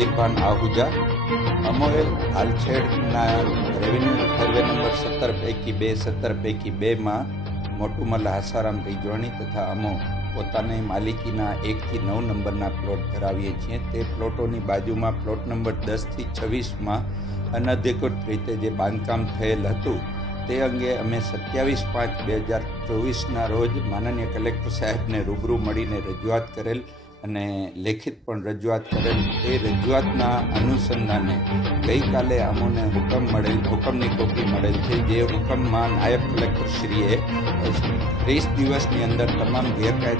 ઝહીરભાન Ahuja અમોએ હાલછેડના revenue survey number 17 પૈકી 2 મોટુમલ હાસારામ રીજવાણી તથા અમો પોતાની માલિકીના 1 થી 9 નંબરના પ્લોટ ધરાવીએ છીએ. તે પ્લોટોની બાજુમાં પ્લોટ નંબર 10 થી 26 અનધિકૃત રીતે જે બાંધકામ થયેલ હતું તે અંગે અમે 27/5/2024 રોજ માનનીય કલેક્ટર સાહેબને રૂબરૂ મળીને રજૂઆત કરેલ અને લેખિત પણ રજૂઆત કરેલ. તે રજૂઆતના અનુસંધાને ગઈકાલે અમોને હુકમની કોપી મળેલ છે. જે હુકમમાં નાયબ કલેક્ટરશ્રીએ 30 દિવસની અંદર તમામ ગેરકાયદે